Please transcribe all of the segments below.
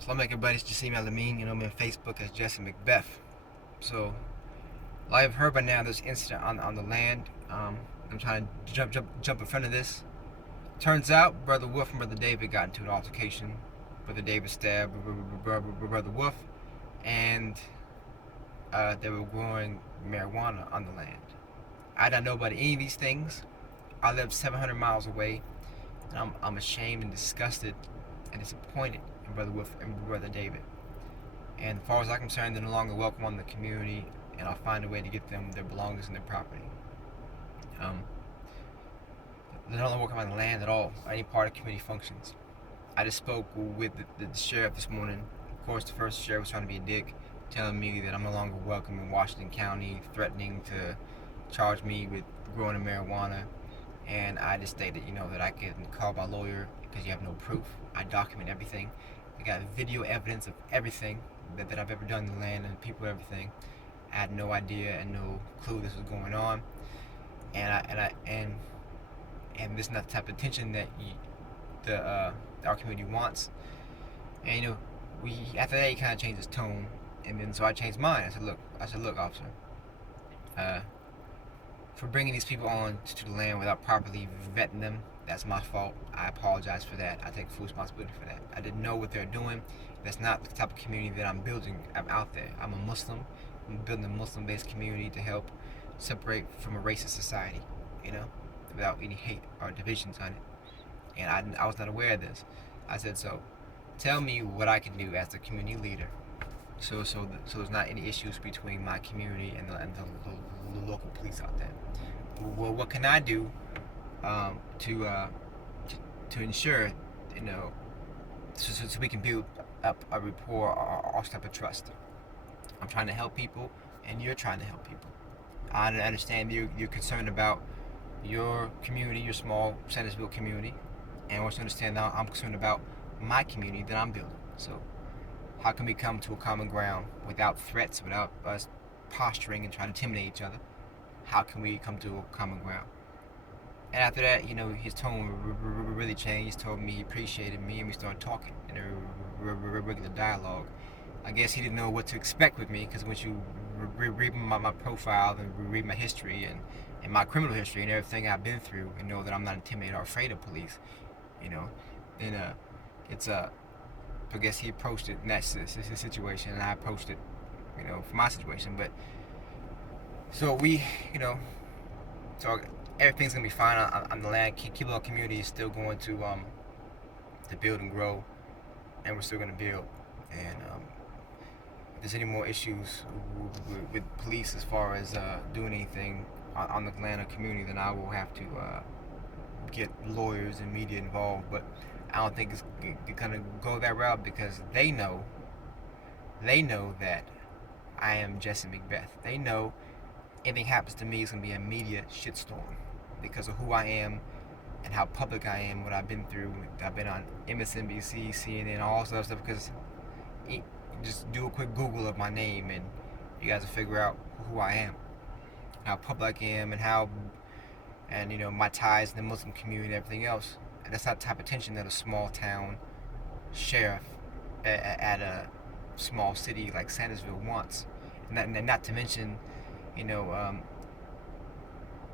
Salam alaikum, everybody. It's Jassim Al-Amin. You know me on Facebook as Jesse Macbeth. So, like I've heard by now, there's incident on the land. I'm trying to jump in front of this. Turns out, Brother Wolf and Brother David got into an altercation. Brother David stabbed Brother Wolf, and they were growing marijuana on the land. I don't know about any of these things. I live 700 miles away, and I'm ashamed and disgusted and disappointed in Brother Wolf and Brother David. And as far as I'm concerned, they're no longer welcome on the community, and I'll find a way to get them their belongings and their property. Um, they're no longer welcome on the land at all, or any part of community functions. I just spoke with the sheriff this morning. Of course, the first sheriff was trying to be a dick, telling me that I'm no longer welcome in Washington County, threatening to charge me with growing marijuana. And I just stated, that I can call my lawyer because you have no proof. I document everything. I got video evidence of everything that I've ever done in the land and people, everything. I had no idea and no clue this was going on, and this is not the type of attention that our community wants. And we after that he kind of changed his tone, and then so I changed mine. I said, look, officer, uh, for bringing these people on to the land without properly vetting them, that's my fault. I apologize for that. I take full responsibility for that. I didn't know what they're doing. That's not the type of community that I'm building. I'm out there. I'm a Muslim. I'm building a Muslim-based community to help separate from a racist society, without any hate or divisions on it. And I was not aware of this. I said, so tell me what I can do as the community leader, so there's not any issues between my community and the local police out there. Well, what can I do to ensure, so we can build up a rapport or step of trust? I'm trying to help people, and you're trying to help people. I understand you're concerned about your community, your small Sandersville community, and also understand that I'm concerned about my community that I'm building. So, how can we come to a common ground without threats, without us posturing and trying to intimidate each other? How can we come to a common ground? And after that, his tone really changed. He told me he appreciated me, and we started talking in a regular dialogue. I guess he didn't know what to expect with me, because once you read my profile and read my history and my criminal history and everything I've been through, and know that I'm not intimidated or afraid of police, then it's I guess he approached it in that situation, and I approached it, for my situation. But so so everything's gonna be fine on the land. Kilo community is still going to build and grow, and we're still gonna build. And if there's any more issues with police as far as doing anything on the land or community, then I will have to get lawyers and media involved. But I don't think it's gonna go that route, because they know that I am Jesse Macbeth. They know anything happens to me is gonna be a media shitstorm because of who I am and how public I am, what I've been through. I've been on MSNBC, CNN, all sorts of stuff. Because just do a quick Google of my name, and you guys will figure out who I am, how public I am, and my ties in the Muslim community and everything else. And that's not the type of attention that a small town sheriff at a small city like Sandersville wants. And not to mention,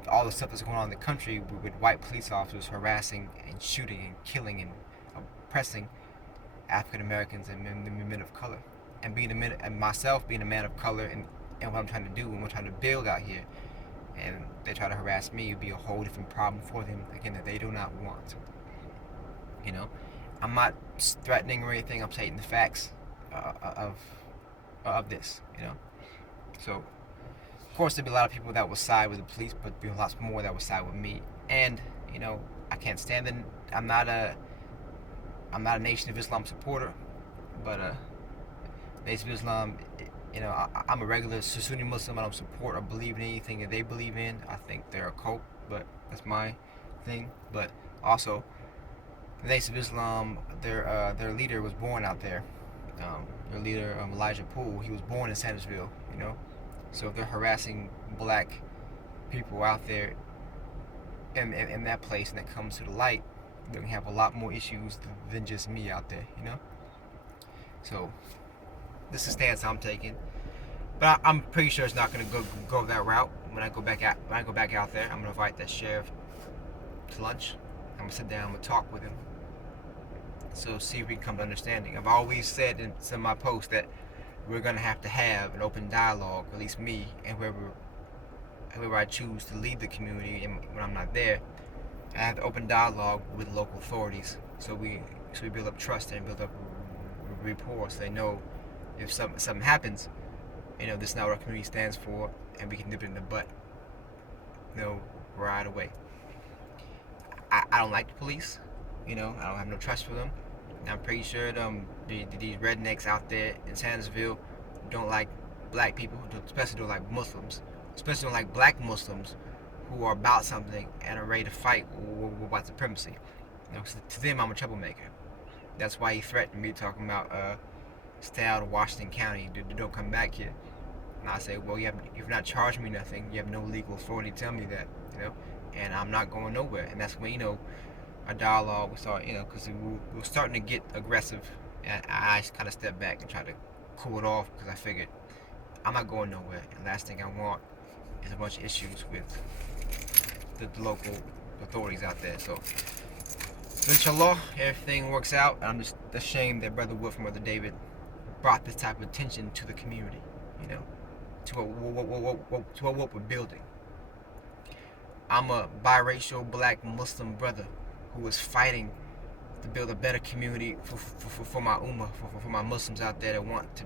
all the stuff that's going on in the country with white police officers harassing and shooting and killing and oppressing African Americans and men of color. And myself being a man of color, and what I'm trying to do and what I'm trying to build out here, and they try to harass me, it would be a whole different problem for them, again, that they do not want. I'm not threatening or anything. I'm stating the facts of this. So of course there'll be a lot of people that will side with the police, but there'll be lots more that will side with me. And I can't stand it. I'm not a Nation of Islam supporter, but Nation of Islam, I'm a regular Sunni Muslim. I don't support or believe in anything that they believe in. I think they're a cult, but that's my thing. But also, the Nation of Islam, their leader was born out there. Their leader, Elijah Poole, he was born in Sandersville. So if they're harassing black people out there in that place, and that comes to the light, they're gonna have a lot more issues than just me out there. So this is the stance I'm taking. But I'm pretty sure it's not gonna go that route. When I go back out there, I'm gonna invite that sheriff to lunch. I'm gonna sit down and talk with him. So see if we can come to understanding. I've always said in some of my posts that we're gonna have to have an open dialogue, at least me and whoever I choose to lead the community, and when I'm not there, I have to open dialogue with local authorities. So we build up trust and build up rapport, so they know if something happens, this is not what our community stands for, and we can nip it in the butt, right away. I don't like the police, I don't have no trust for them. And I'm pretty sure these rednecks out there in Sandersville don't like black people, especially don't like Muslims, especially don't like black Muslims who are about something and are ready to fight white supremacy. To them, I'm a troublemaker. That's why he threatened me, talking about stay out of Washington County, don't come back here. And I say, well, you've not charged me nothing. You have no legal authority to tell me that, and I'm not going nowhere. And that's when, our dialogue was starting, because we were starting to get aggressive. And I kind of stepped back and tried to cool it off, because I figured I'm not going nowhere. And last thing I want is a bunch of issues with the local authorities out there. So inshallah, everything works out. I'm just ashamed that Brother Wolf and Brother David brought this type of attention to the community, to what we're building. I'm a biracial black Muslim brother who is fighting to build a better community for my ummah, for my Muslims out there that want to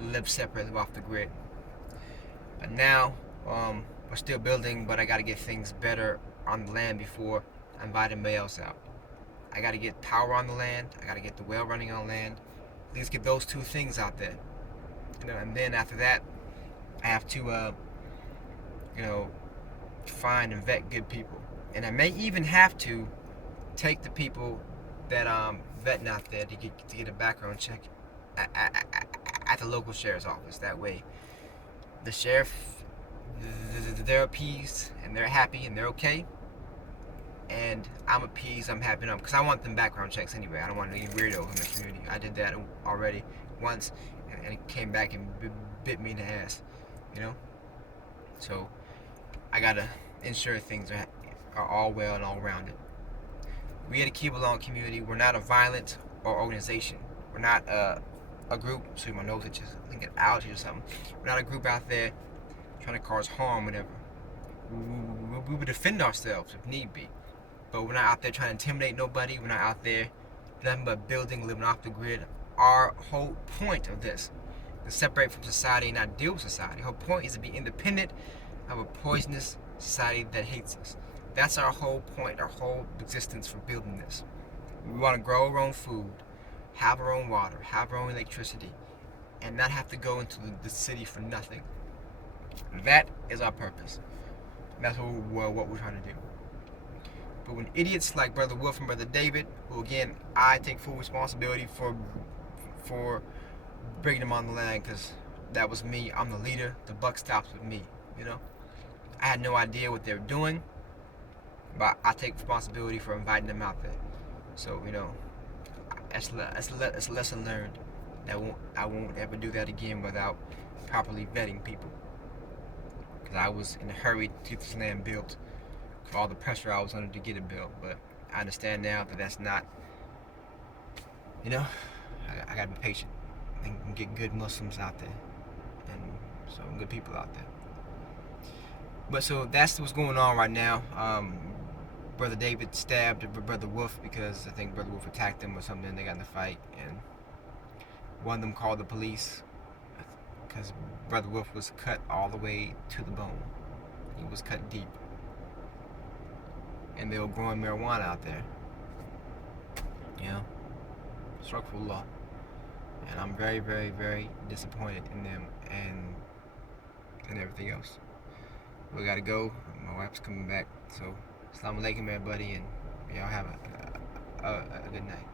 live separate, live off the grid. But now, we're still building, but I got to get things better on the land before I invite anybody else out. I got to get power on the land. I got to get the well running on land. At least get those two things out there. And then after that, I have to, find and vet good people. And I may even have to take the people that I'm vetting out there to get a background check at the local sheriff's office. That way, the sheriff, they're appeased and they're happy and they're okay. And I'm appeased, I'm happy, because I want them background checks anyway. I don't want any weirdos in the community. I did that already once, and it came back and bit me in the ass, So I gotta ensure things are all well and all rounded. We had a Keep Along community. We're not a violent organization. We're not a group. So my nose itches. I think an allergy or something. We're not a group out there trying to cause harm, whatever. We would defend ourselves if need be. But we're not out there trying to intimidate nobody. We're not out there nothing but building, living off the grid. Our whole point of this is to separate from society and not deal with society. Our whole point is to be independent of a poisonous society that hates us. That's our whole point, our whole existence for building this. We want to grow our own food, have our own water, have our own electricity, and not have to go into the city for nothing. That is our purpose. That's what we're trying to do. But when idiots like Brother Wolf and Brother David, who again, I take full responsibility for bringing them on the land, because that was me. I'm the leader. The buck stops with me. I had no idea what they were doing, but I take responsibility for inviting them out there. So that's a lesson learned. I won't ever do that again without properly vetting people. Because I was in a hurry to get this land built, for all the pressure I was under to get it built. But I understand now that that's not. I gotta be patient and get good Muslims out there, and some good people out there. But so that's what's going on right now. Brother David stabbed Brother Wolf because I think Brother Wolf attacked him or something. They got in a fight, and one of them called the police because Brother Wolf was cut all the way to the bone. He was cut deep, and they were growing marijuana out there. Struck law, and I'm very, very, very disappointed in them and everything else. We gotta go. My wife's coming back, so Assalamu alaikum, everybody, and y'all have a good night.